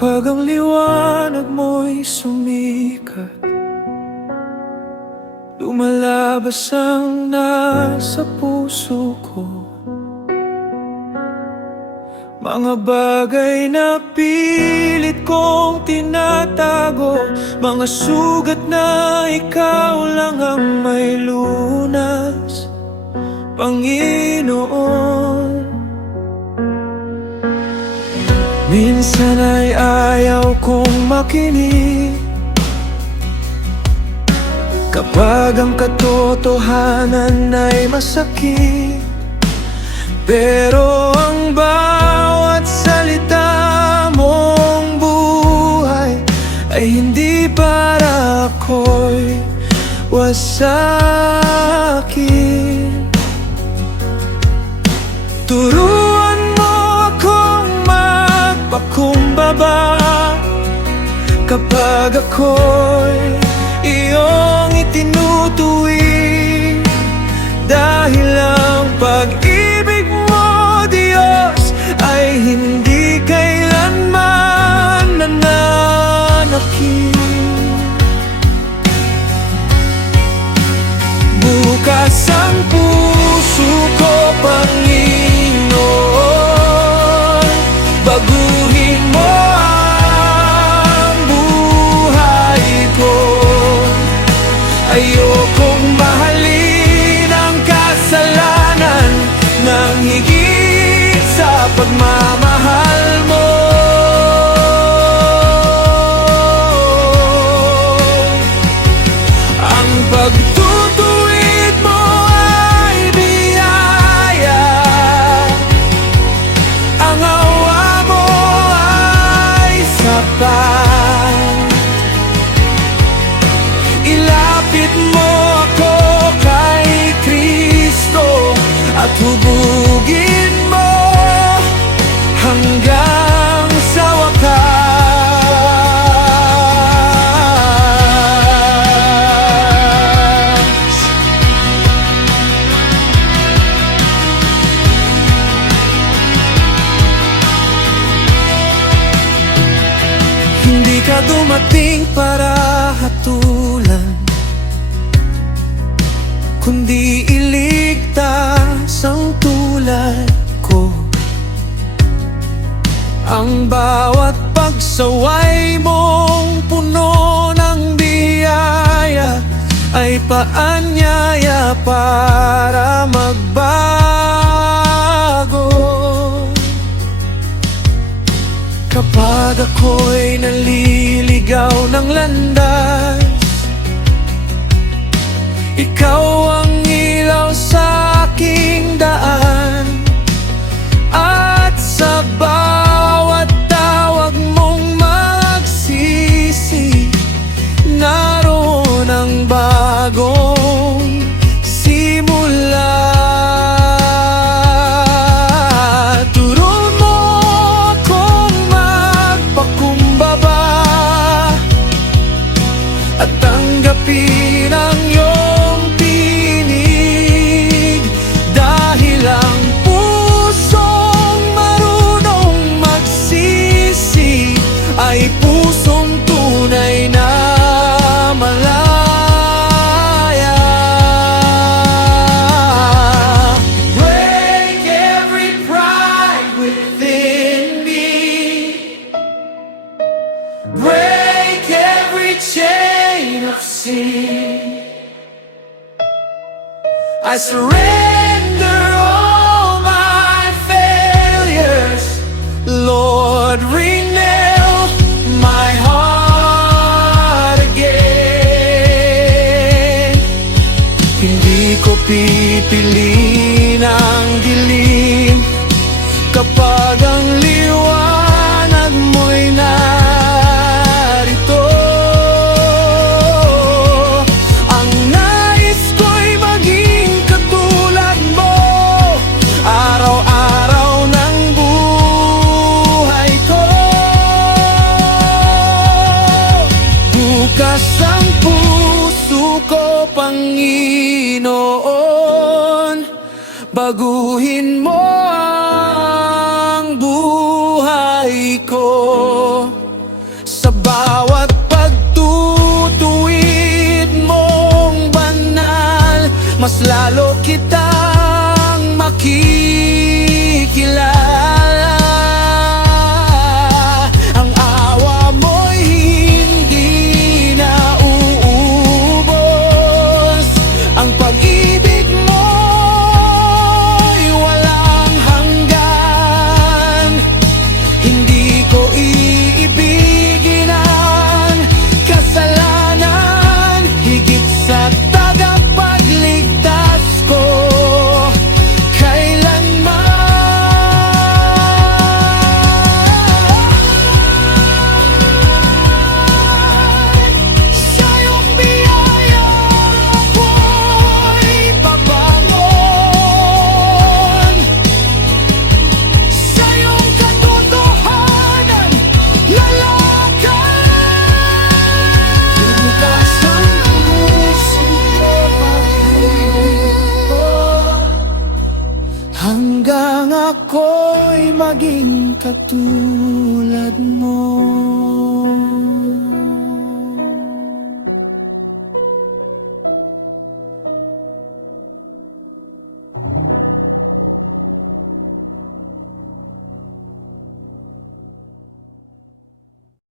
Kapag ang liwanag mo'y sumikat, lumalabas ang nasa puso ko. Mga bagay na pilit kong tinatago, mga sugat na ikaw lang ang may lunas, Panginoon. Minsan ay ayaw kong makinig kapag ang katotohanan ay masakit, pero ang bawat salita mong buhay ay hindi para ako'y wasakin. Turuan mo akong magpakumbaba kapag ako'y iyong itinutuwing, dahil ang pag-ibig mo, Diyos, ay hindi kailanman nananakit. Bukas ang puso ko, Panginoon, baguhin mo ang buhay ko. Ayokong mahalin ang kasalanan ng higit sa pagmamahal mo. Ang pagtutuwid mo ay biyaya, ang awa mo ay sapat. Ilapit mo ako kay Kristo at hubugin mo hanggang sa wakas. Hindi ka dumating para hatulan, kundi iligtas ang tulad ko. Ang bawat pagsaway mong puno ng biyaya ay paanyaya para magbago. Kapag ako'y naliligaw ng landas, ikaw ang ilaw sa aking daan, at sa bawat tawag mong magsisi, naroon ang bagong simula. Turo mo akong magpakumbaba at tanggapin ang iyong tinig, dahil ang pusong marunong magsisi ay pusong tunay na malaya. Break every pride within me, break every chain of sin. I surrender all my failures, Lord, renew my heart again. Hindi ko pipiliin ang dilim kapag ang liwanag mo'y narito. Ang nais ko'y maging katulad mo araw-araw ng buhay ko. Bukas ang puso ko, Panginoon, baguhin mo ang buhay ko. lalo kitang makikilala. Ang awa mo'y hindi na uubos, ang pag-ibig mo'y walang hanggan. Hindi ko iibigin ang kasalanan higit sa tagapagligtas ko kailanman. Siya yung biyaya ko'y babangon, siya yung katotohanan na lakad. Bukas ang puso ko, hanggang ako'y maging katulad mo.